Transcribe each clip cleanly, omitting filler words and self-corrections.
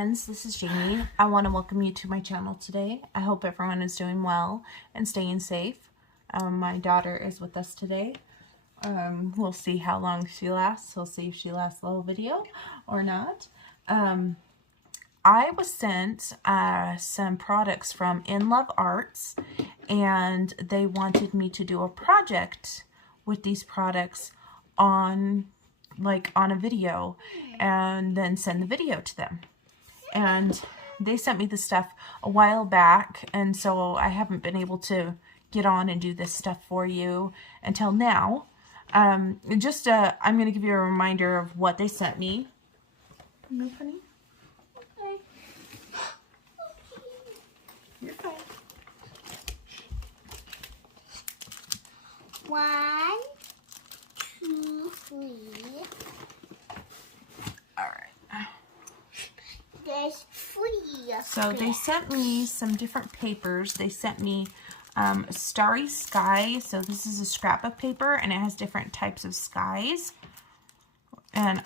friends, this is Jamie. I want to welcome you to my channel today. I hope everyone is doing well and staying safe. My daughter is with us today. We'll see how long she lasts. We'll see if she lasts the whole video or not. I was sent some products from In Love Arts, and they wanted me to do a project with these products on a video and then send the video to them. And they sent me the stuff a while back, and so I haven't been able to get on and do this stuff for you until now. I'm going to give you a reminder of what they sent me. No, honey? Okay. You're fine. 1, 2, 3. Alright. There's 3. So they sent me some different papers. They sent me Starry Sky. So this is a scrapbook paper, and it has different types of skies. And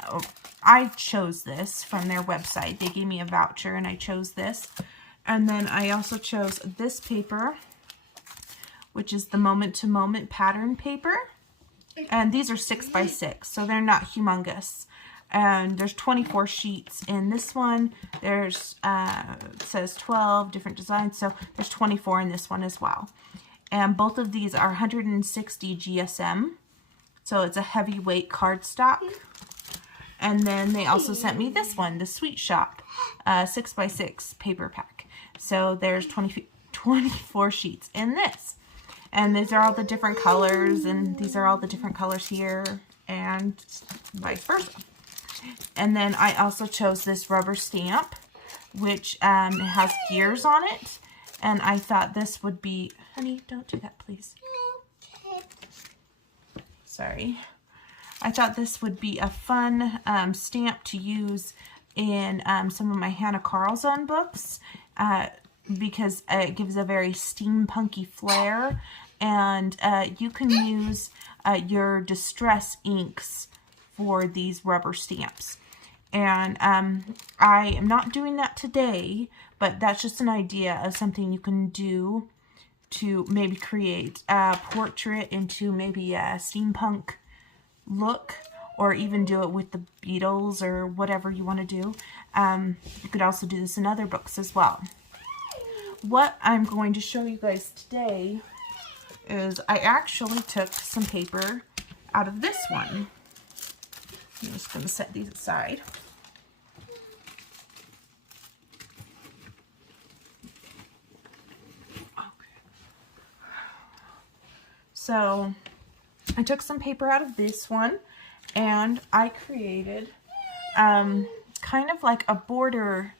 I chose this from their website. They gave me a voucher, and I chose this. And then I also chose this paper, which is the moment-to-moment pattern paper. And these are 6 by 6, so they're not humongous. And there's 24 sheets in this one. There's, it says 12 different designs, so there's 24 in this one as well. And both of these are 160 GSM, so it's a heavyweight cardstock. And then they also sent me this one, the Sweet Shop 6 by 6 paper pack. So there's 24 sheets in this. And these are all the different colors, and these are all the different colors here, and vice versa. And then I also chose this rubber stamp, which has gears on it. And I thought this would be... Honey, don't do that, please. Okay. Sorry. I thought this would be a fun stamp to use in some of my Hannah Carlson books because it gives a very steampunky flair. And you can use your distress inks for these rubber stamps. And I am not doing that today, but that's just an idea of something you can do to maybe create a portrait into maybe a steampunk look, or even do it with the Beatles or whatever you want to do. You could also do this in other books as well. What I'm going to show you guys today is I actually took some paper out of this one. I'm just going to set these aside. Okay. So I took some paper out of this one, and I created kind of like a border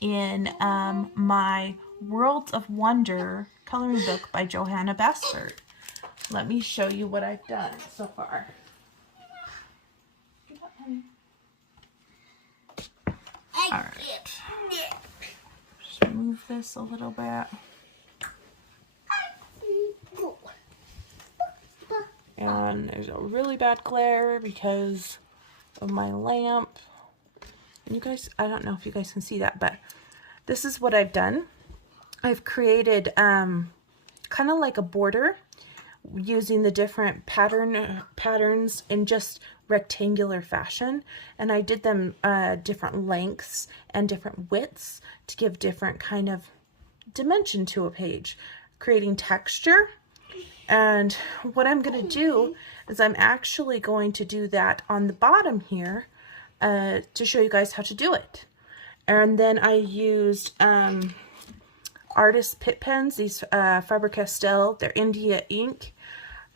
in my Worlds of Wonder coloring book by Johanna Bastard. Let me show you what I've done so far. Alright. Just move this a little bit. And there's a really bad glare because of my lamp. And you guys, I don't know if you guys can see that, but this is what I've done. I've created kind of like a border using the different patterns in just rectangular fashion, and I did them different lengths and different widths to give different kind of dimension to a page, creating texture. And what I'm going to do is I'm actually going to do that on the bottom here to show you guys how to do it. And then I used artist Pitt pens, these Faber Castell, they're India ink,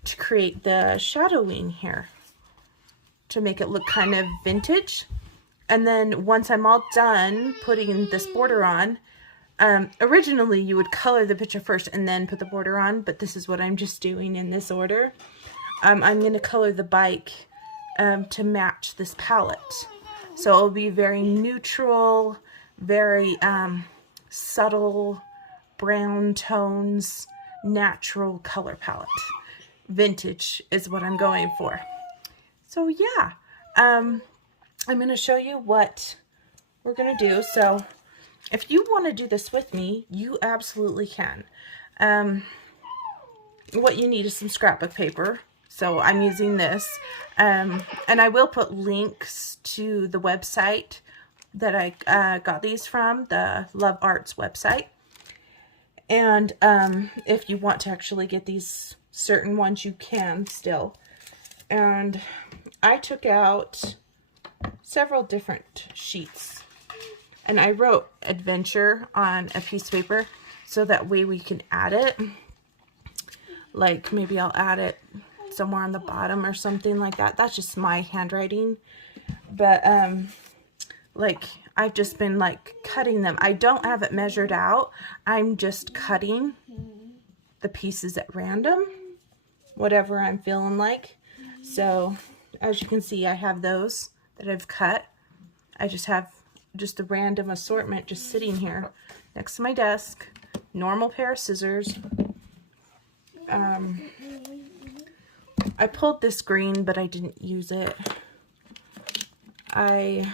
to create the shadowing here to make it look kind of vintage. And then once I'm all done putting this border on, originally you would color the picture first and then put the border on, but this is what I'm just doing in this order. I'm going to color the bike to match this palette. So it'll be very neutral, very subtle brown tones, natural color palette. Vintage is what I'm going for. So yeah, I'm going to show you what we're going to do. So if you want to do this with me, you absolutely can. What you need is some scrapbook paper. So I'm using this. And I will put links to the website that I got these from, the Love Arts website. And if you want to actually get these certain ones, you can still. And I took out several different sheets. And I wrote adventure on a piece of paper so that way we can add it. Like maybe I'll add it somewhere on the bottom or something like that. That's just my handwriting. But like I've just been like cutting them. I don't have it measured out. I'm just cutting the pieces at random, whatever I'm feeling like. So as you can see, I have those that I've cut. I just have just a random assortment just sitting here next to my desk. Normal pair of scissors. I pulled this green, but I didn't use it. I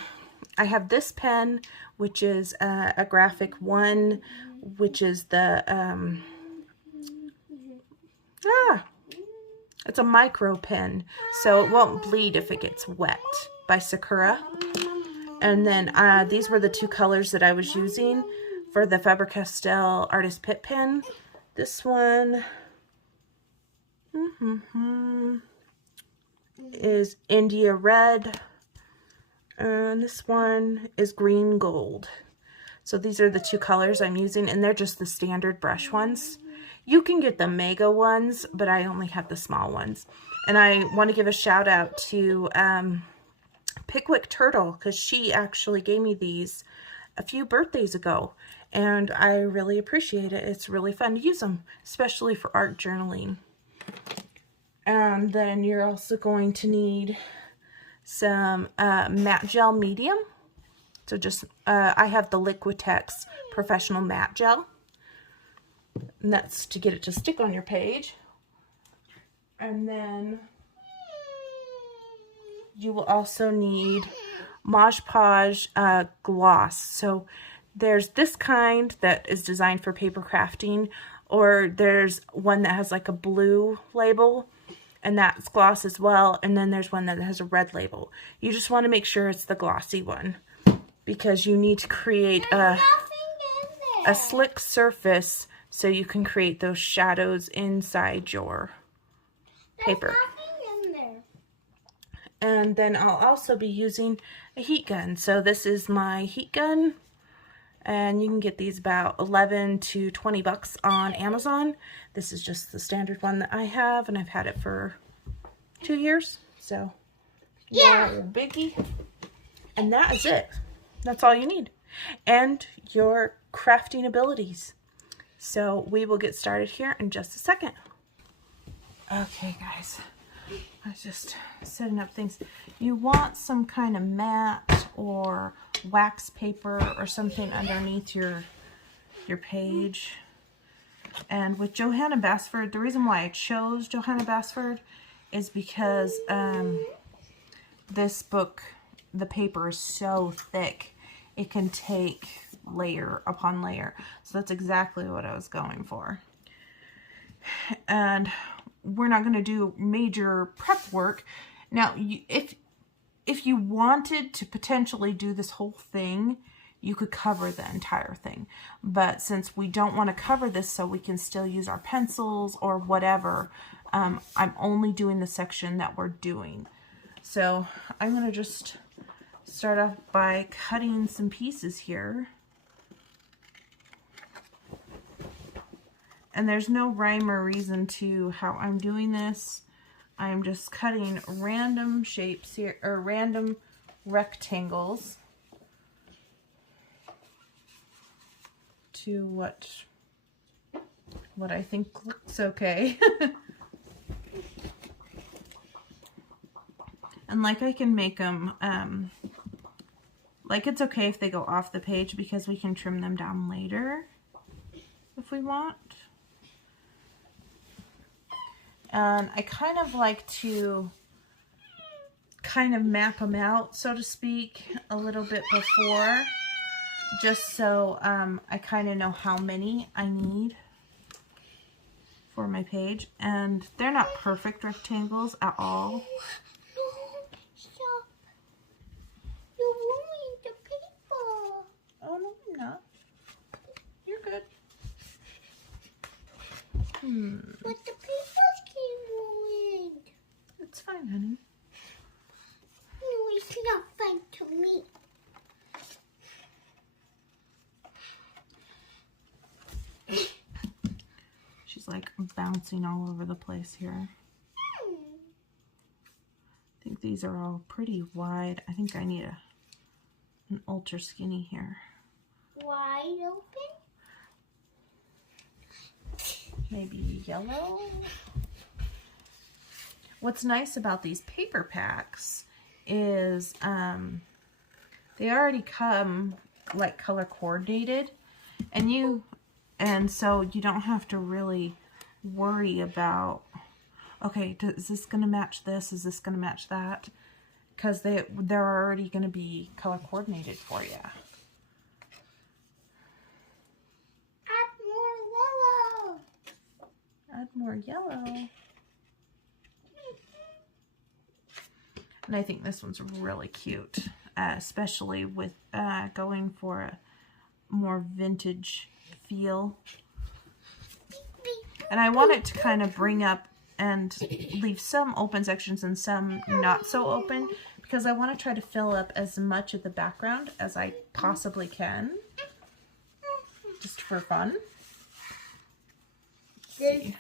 have this pen, which is a graphic one, which is the it's a micro pen, so it won't bleed if it gets wet, by Sakura. And then these were the two colors that I was using for the Faber Castell Artist Pitt pen. This one is India Red, and this one is Green Gold. So these are the two colors I'm using, and they're just the standard brush ones. You can get the mega ones, but I only have the small ones. And I want to give a shout out to Pickwick Turtle, because she actually gave me these a few birthdays ago, and I really appreciate it. It's really fun to use them, especially for art journaling. And then you're also going to need some matte gel medium. So just I have the Liquitex Professional Matte Gel, and that's to get it to stick on your page. And then you will also need Modge Podge gloss. So there's this kind that is designed for paper crafting, or there's one that has like a blue label, and that's gloss as well. And then there's one that has a red label. You just want to make sure it's the glossy one, because you need to create a slick surface so you can create those shadows inside your paper. And then I'll also be using a heat gun. So this is my heat gun, and you can get these about 11 to 20 bucks on Amazon. This is just the standard one that I have, and I've had it for 2 years. So yeah, biggie. And that is it. That's all you need. And your crafting abilities. So we will get started here in just a second. Okay, guys. I was just setting up things. You want some kind of matte or wax paper or something underneath your page. And with Johanna Basford, the reason why I chose Johanna Basford is because this book, the paper is so thick, it can take layer upon layer. So that's exactly what I was going for. And we're not going to do major prep work. Now, if you wanted to potentially do this whole thing, you could cover the entire thing. But since we don't want to cover this so we can still use our pencils or whatever, I'm only doing the section that we're doing. So I'm going to just start off by cutting some pieces here. And there's no rhyme or reason to how I'm doing this. I'm just cutting random shapes here, or random rectangles to what I think looks okay. And like I can make them, like it's okay if they go off the page, because we can trim them down later if we want. And I kind of like to kind of map them out, so to speak, a little bit before. just so I kind of know how many I need for my page. And they're not perfect rectangles at all. No, stop. You're ruining the paper. Oh, no, I'm not. You're good. But the papers came ruined. It's fine, honey. No, it's not fun to me. She's like bouncing all over the place here. I think these are all pretty wide. I think I need an ultra skinny here. Wide open? Maybe yellow. What's nice about these paper packs is they already come like color coordinated, and so you don't have to really worry about, okay, is this going to match this? Is this going to match that? Because they're already going to be color coordinated for you. Add more yellow. And I think this one's really cute, especially with going for a more vintage feel. And I want it to kind of bring up and leave some open sections and some not so open, because I want to try to fill up as much of the background as I possibly can, just for fun. See.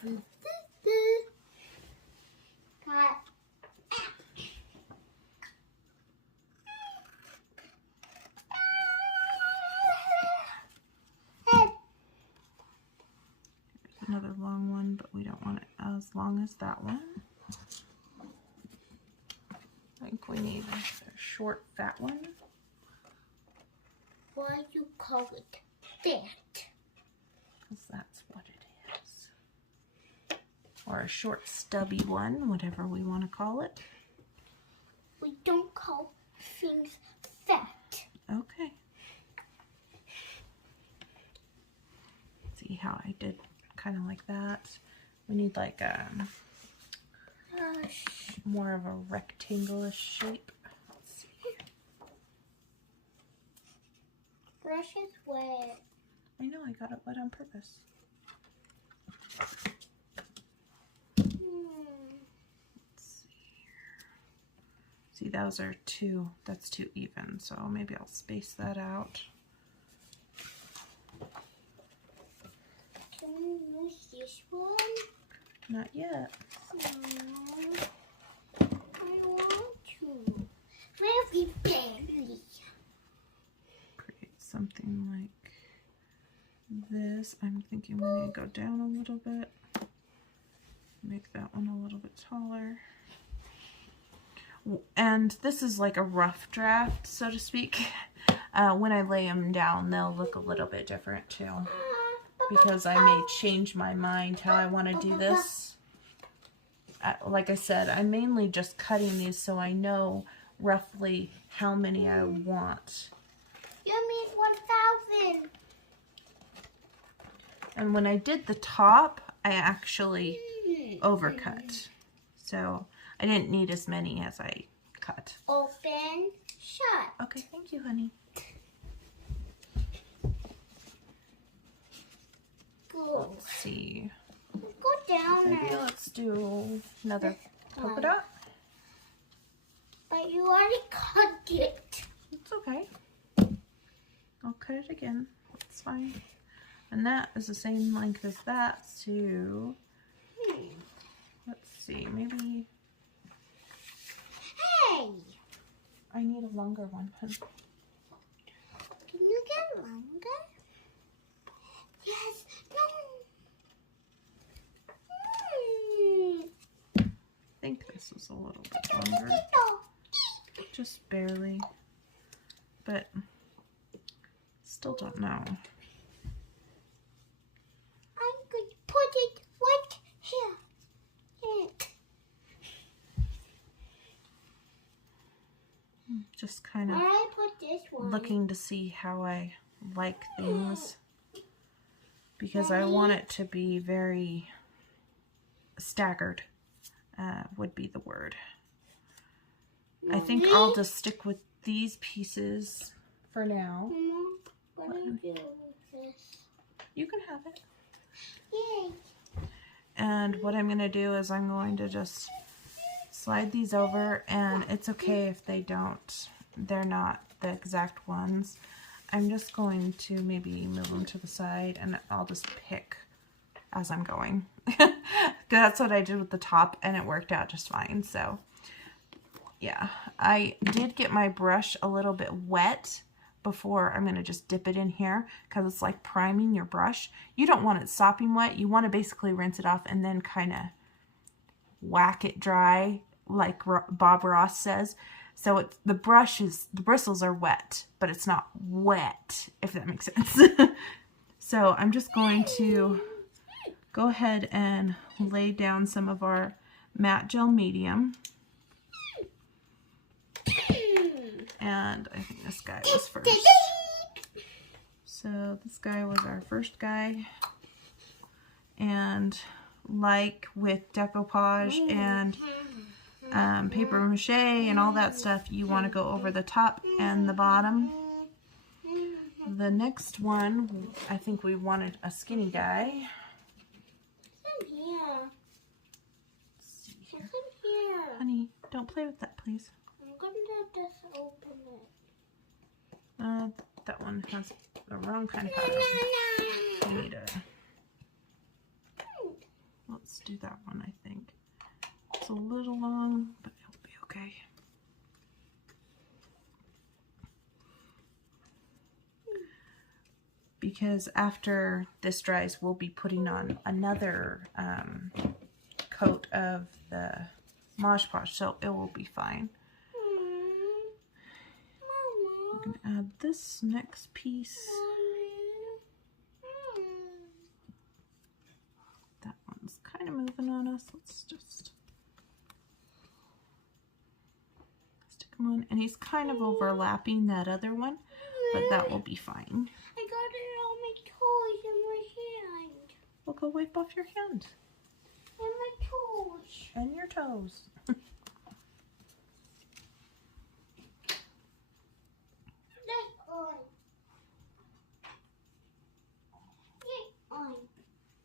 Another long one, but we don't want it as long as that one. I think we need a short, fat one. Why do you call it that? Because that's what it is. Or a short, stubby one, whatever we want to call it. We don't call things fat. Okay. See how I did kind of like that. We need like a more of a rectangular shape. Let's see. Brush is wet. I know, I got it wet on purpose. Let's see here. See, those are that's too even, so maybe I'll space that out. Can we use this one? Not yet. I want to. Very barely. Create something like this. I'm thinking we need to go down a little bit. Make that one a little bit taller. And this is like a rough draft, so to speak. When I lay them down, they'll look a little bit different too, because I may change my mind how I want to do this. Like I said, I'm mainly just cutting these so I know roughly how many I want. You mean 1,000? And when I did the top, I actually overcut. So I didn't need as many as I cut. Open, shut. Okay, thank you, honey. Go. Let's see. Go down Maybe there. let's do another polka dot. But you already cut it. It's okay. I'll cut it again. That's fine. And that is the same length as that, so let's see, maybe Hey! I need a longer one. Can you get longer? Yes. No. I think this is a little bit longer. Just barely. But still don't know. I'm going to put it right here. Just kind of Where I put this one? looking to see how I like things because I want it to be very staggered, would be the word. I think I'll just stick with these pieces for now. Mama, what do you do with this? You can have it. Yay. And what I'm going to do is I'm going to just slide these over, and it's okay if they're not the exact ones. I'm just going to maybe move them to the side, and I'll just pick as I'm going. That's what I did with the top, and it worked out just fine. So yeah, I did get my brush a little bit wet before. I'm going to just dip it in here because it's like priming your brush. You don't want it sopping wet. You want to basically rinse it off and then kind of whack it dry like Bob Ross says. So the bristles are wet, but it's not wet, if that makes sense. So I'm just going to go ahead and lay down some of our matte gel medium. And I think this guy was first. So this guy was our first guy. And like with decoupage and paper mache and all that stuff, you want to go over the top and the bottom. The next one, I think we wanted a skinny guy. Come here. Let's see here. Come here. Honey, don't play with that, please. I'm going to just open it. That one has the wrong kind of pattern. We need a... Let's do that one, I think. It's a little long, but it'll be okay. Because after this dries, we'll be putting on another coat of the Modge Podge, so it will be fine. I'm going to add this next piece. That one's kind of moving on us. Let's just stick him on. And he's kind of overlapping that other one, but that will be fine. I got it on my toes and my hand. We'll go wipe off your hand. And my toes. And your toes. That's on. Get on.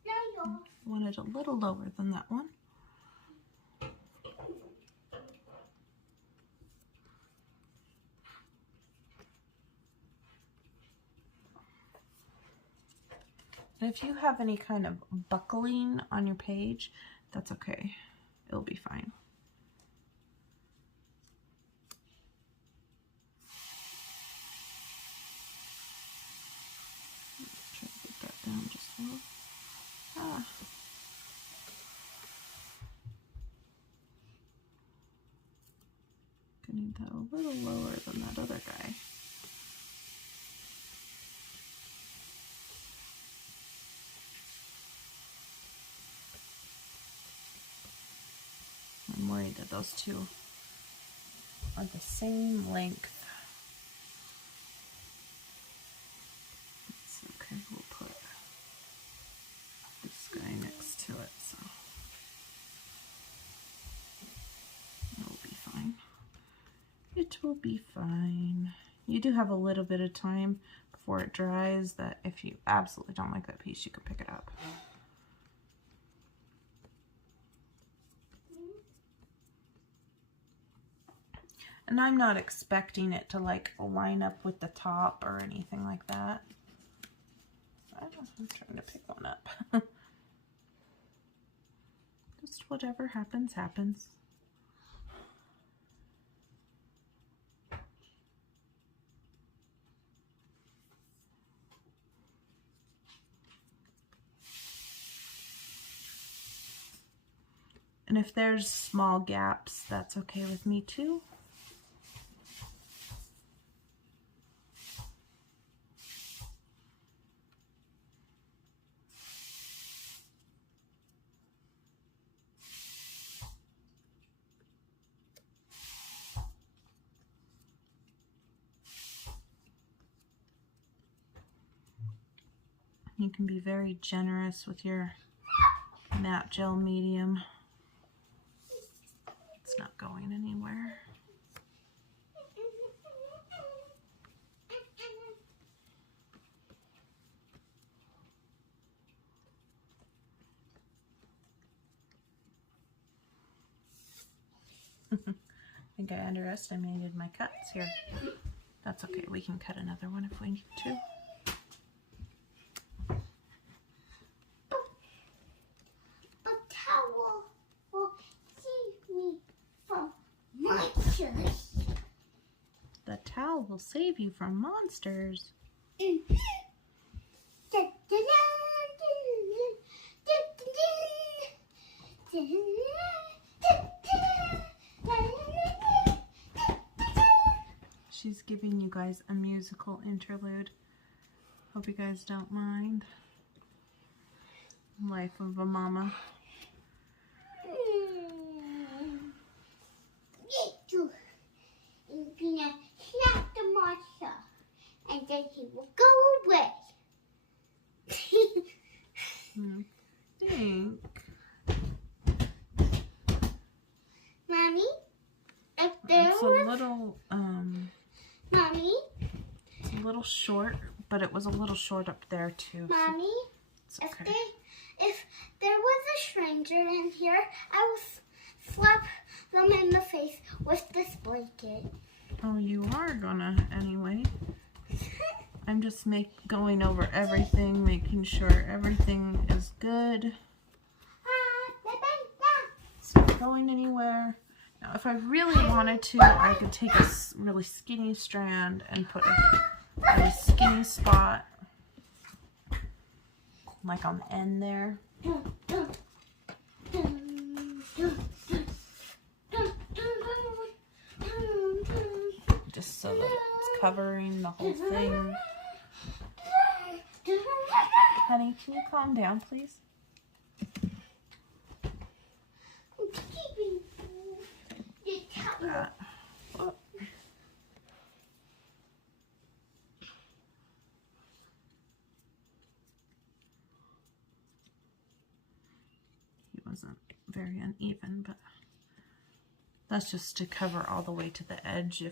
Now you're. Want it a little lower than that one. And if you have any kind of buckling on your page, that's okay. It'll be fine. Try to get that down just a little. Gonna need that a little lower than that other guy. I'm worried that those two are the same length. It's okay, we'll put this guy next to it, so it'll be fine. It will be fine. You do have a little bit of time before it dries that if you absolutely don't like that piece, you can pick it up. And I'm not expecting it to like line up with the top or anything like that. I'm trying to pick one up. Just whatever happens, happens. And if there's small gaps, that's okay with me too. You can be very generous with your matte gel medium. It's not going anywhere. I think I underestimated my cuts here. That's okay, we can cut another one if we need to. A towel will save me from monsters. The towel will save you from monsters. She's giving you guys a musical interlude. Hope you guys don't mind. Life of a mama. You're gonna slap the monster, and then he will go away. Think. Mommy, if there It's a was little Mommy, it's a little short, but it was a little short up there too. Mommy, So it's okay. if there was a stranger in here, I would slap them in the face with this blanket. Oh, you are gonna anyway. I'm just going over everything, making sure everything is good. It's not going anywhere. Now, if I really wanted to, I could take a really skinny strand and put a really skinny spot, like on the end there. Just so that it's covering the whole thing. Honey, can you calm down, please? That. Oh. He wasn't very uneven, but that's just to cover all the way to the edge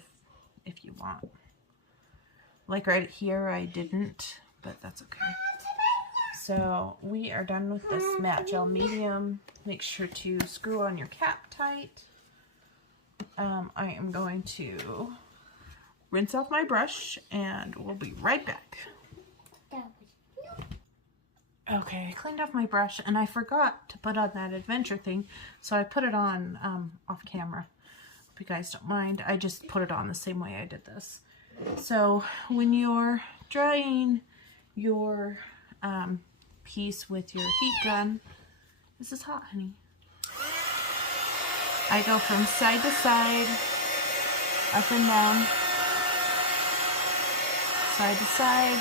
if you want. Like right here, I didn't, but that's okay. So we are done with this matte gel medium. Make sure to screw on your cap tight. I am going to rinse off my brush and we'll be right back. Okay, I cleaned off my brush and I forgot to put on that adventure thing, so I put it on off camera. Hope you guys don't mind. I just put it on the same way I did this. So when you're drying your piece with your heat gun, this is hot, honey. I go from side to side, up and down, side to side,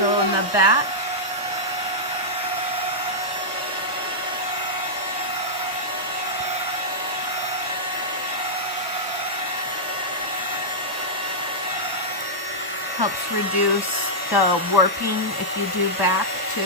go in the back, helps reduce the warping if you do back too.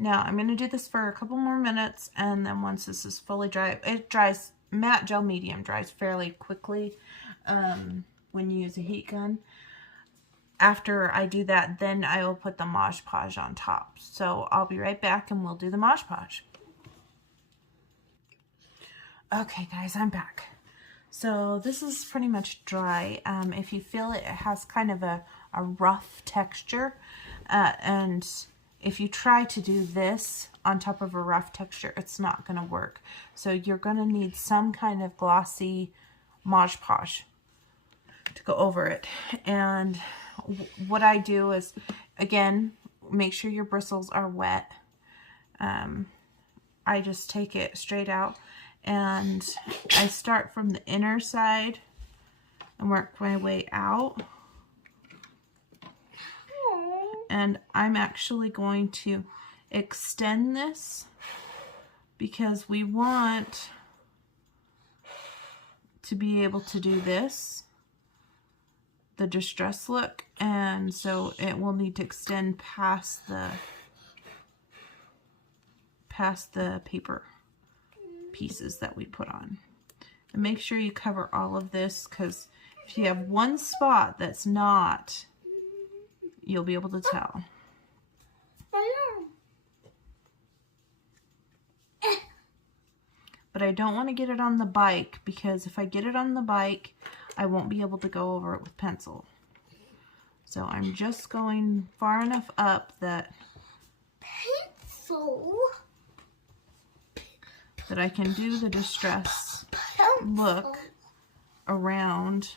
Now I'm going to do this for a couple more minutes, and then once this is fully dry, it dries, matte gel medium dries fairly quickly when you use a heat gun. After I do that, then I will put the Modge Podge on top. So I'll be right back and we'll do the Modge Podge. Okay guys, I'm back. So this is pretty much dry. If you feel it has kind of a rough texture, and if you try to do this on top of a rough texture, it's not going to work. So you're going to need some kind of glossy Modge Podge to go over it. And what I do is, again, make sure your bristles are wet. I just take it straight out and I start from the inner side and work my way out. And I'm actually going to extend this because we want to be able to do this, the distress look, and so it will need to extend past the paper pieces that we put on. And make sure you cover all of this, because if you have one spot that's not, you'll be able to tell. But I don't want to get it on the bike, because if I get it on the bike, I won't be able to go over it with pencil. So I'm just going far enough up that I can do the distress look around.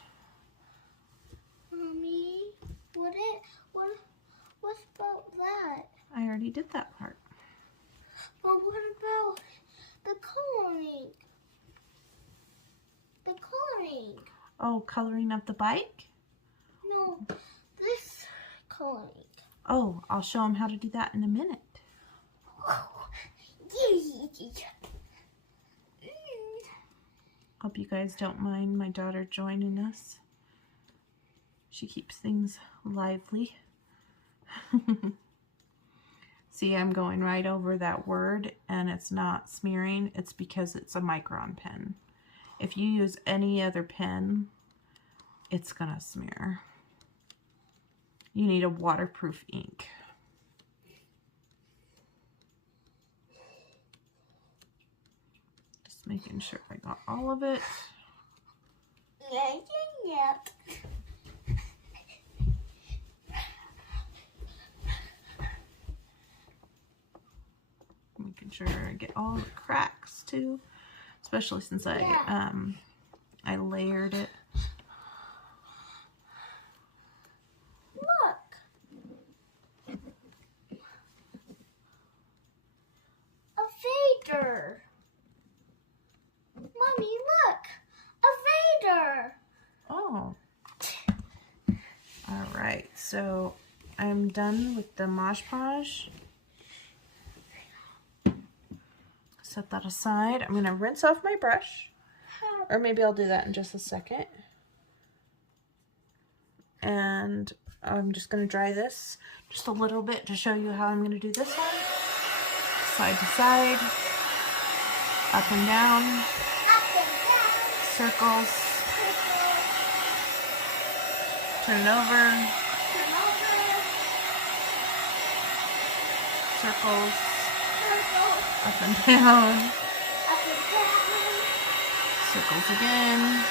Mommy, what's about that? I already did that part. But what about the coloring? The coloring. Oh, coloring of the bike? No, this coloring. Oh, I'll show them how to do that in a minute. Hope you guys don't mind my daughter joining us. She keeps things lively. See, I'm going right over that word and it's not smearing. It's because it's a Micron pen. If you use any other pen, it's gonna smear. You need a waterproof ink. Just making sure I got all of it. Making sure I get all the cracks too, especially since I layered it. Look, a Vader. Mommy, look, a Vader. Oh. All right, so I'm done with the Modge Podge. Set that aside. I'm gonna rinse off my brush, or maybe I'll do that in just a second. And I'm just gonna dry this just a little bit to show you how I'm gonna do this one. Side to side, up and down, circles, turn it over, circles, up and down, circles again.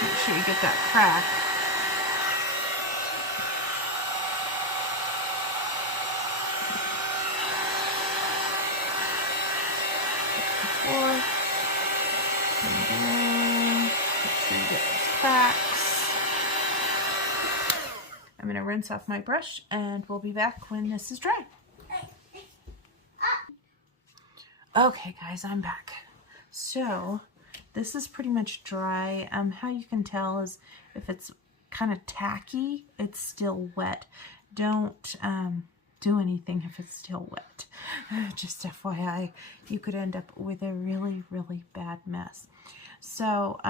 Make sure you get that crack. Forth, and down. Make sure you get those cracks. I'm going to rinse off my brush and we'll be back when this is dry. Okay guys, I'm back. So this is pretty much dry. How you can tell is if it's kind of tacky, it's still wet. Don't do anything if it's still wet. Just FYI, you could end up with a really, really bad mess. So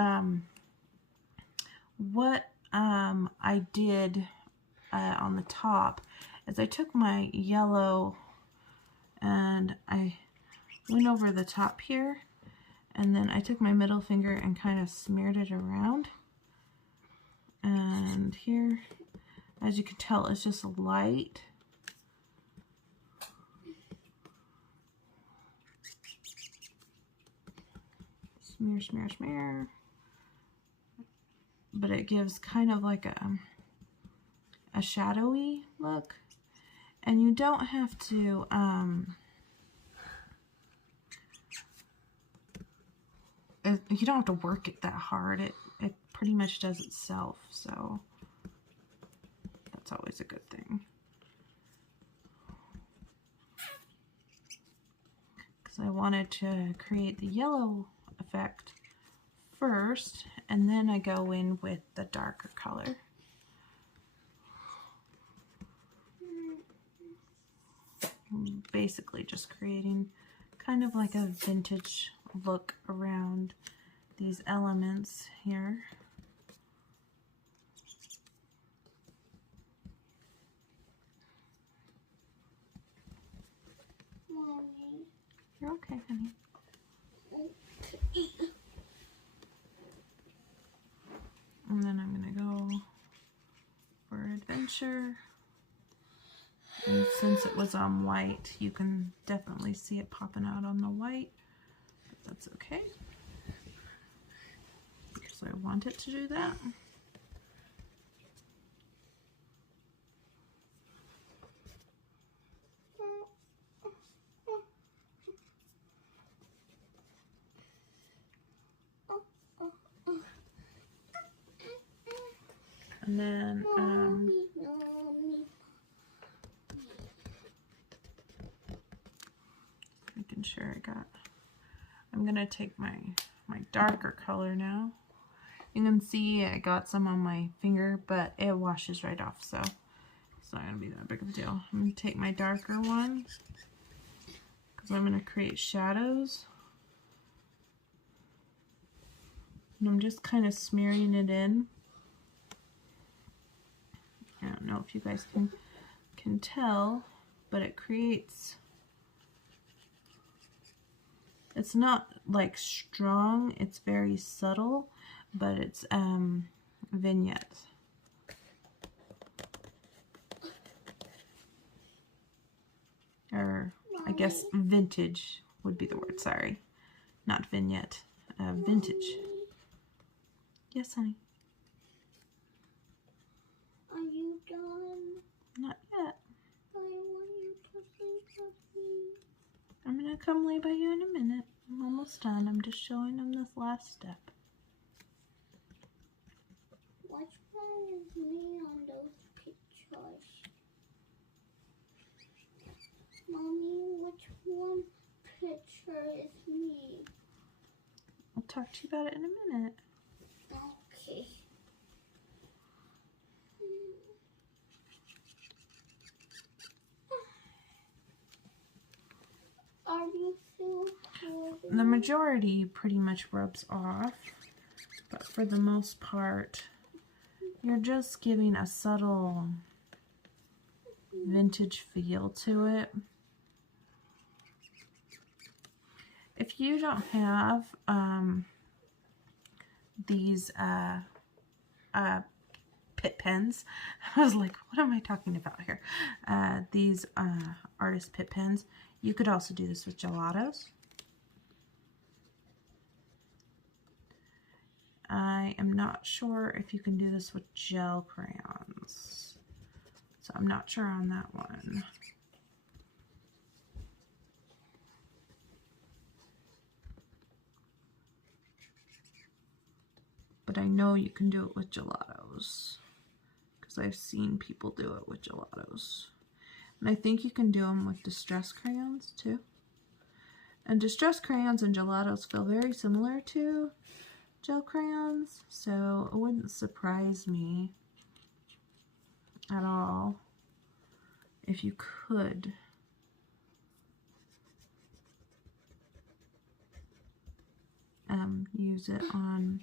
what I did on the top is I took my yellow and I went over the top here, and then I took my middle finger and kind of smeared it around. And here, as you can tell, it's just light. Smear, smear, smear. But it gives kind of like a shadowy look. And you don't have to you don't have to work it that hard. It pretty much does itself, so that's always a good thing. Because I wanted to create the yellow effect first, and then I go in with the darker color. basically just creating kind of like a vintage look around these elements here. Mommy. You're okay, honey. Okay. And then I'm gonna go for adventure. And since it was on white, you can definitely see it popping out on the white, but that's okay, because I want it to do that. And then making sure I'm gonna take my darker color now. You can see I got some on my finger, but it washes right off, so it's not gonna be that big of a deal. I'm gonna take my darker one because I'm gonna create shadows. And I'm just kind of smearing it in. I don't know if you guys can tell, but it creates, it's not like strong, it's very subtle, but it's vignette. Or I guess vintage would be the word, sorry. Not vignette, vintage. Yes, honey. Are you done? Not yet. I want you to sleep with me. I'm gonna come lay by you in a minute. I'm almost done. I'm just showing them this last step. Which one is me on those pictures? Mommy, which one picture is me? I'll talk to you about it in a minute. Okay. Are you still holding? The majority pretty much rubs off, but for the most part, you're just giving a subtle vintage feel to it. If you don't have these Pitt pens, I was like, what am I talking about here? These artist Pitt pens, you could also do this with gelatos. I am not sure if you can do this with gel crayons, so I'm not sure on that one. But I know you can do it with gelatos, because I've seen people do it with gelatos. And I think you can do them with distress crayons too. And distress crayons and gelatos feel very similar to gel crayons, so it wouldn't surprise me at all if you could use it on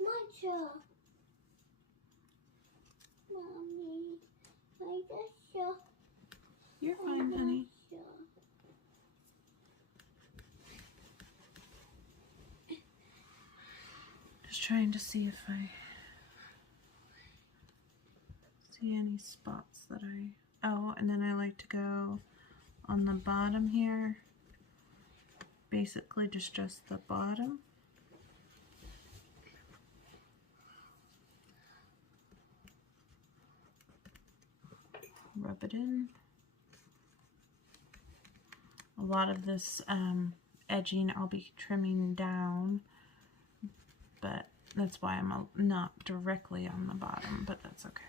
Modge. Mommy, I just saw. You're fine, honey. Just trying to see if I see any spots that oh, and then I like to go on the bottom here, basically just the bottom. Rub it in. A lot of this edging I'll be trimming down, but that's why I'm not directly on the bottom, but that's okay.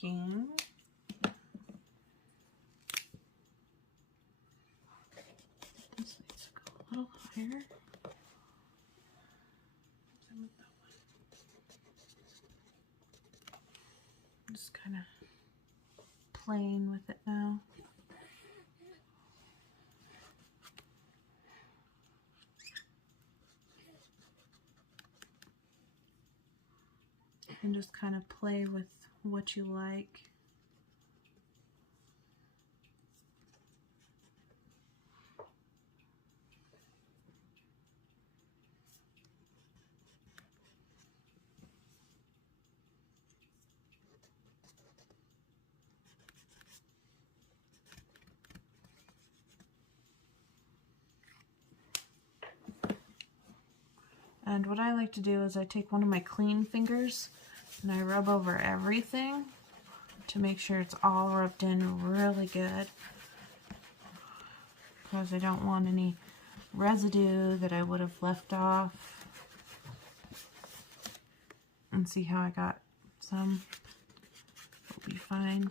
thinking this needs to go a little higher. I'm just kind of playing with it now. And just kind of play with what you like. And what I like to do is I take one of my clean fingers and I rub over everything to make sure it's all rubbed in really good, because I don't want any residue that I would have left off. And see how I got some? Will be fine.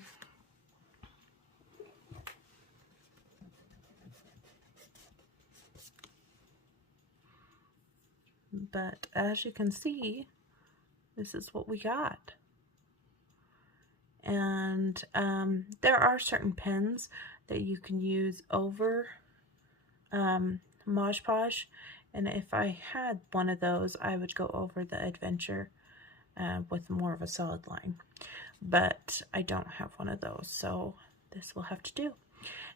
But as you can see, this is what we got. And there are certain pens that you can use over Modge Podge, and if I had one of those, I would go over the Adventure with more of a solid line. But I don't have one of those, so this will have to do.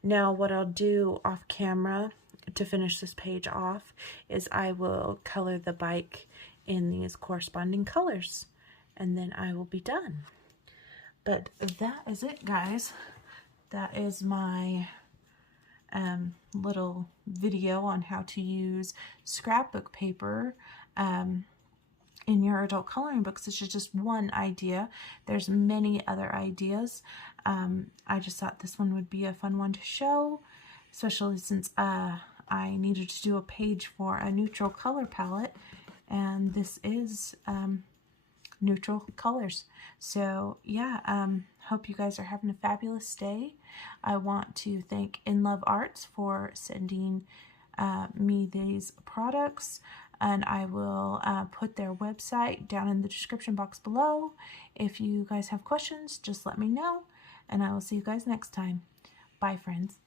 Now what I'll do off camera to finish this page off is I will color the bike in these corresponding colors, and then I will be done. But that is it, guys. That is my little video on how to use scrapbook paper in your adult coloring books. This is just one idea. There's many other ideas. I just thought this one would be a fun one to show, especially since I needed to do a page for a neutral color palette, and this is neutral colors. So yeah, hope you guys are having a fabulous day. I want to thank In Love Arts for sending me these products, and I will put their website down in the description box below. If you guys have questions, just let me know, and I will see you guys next time. Bye, friends.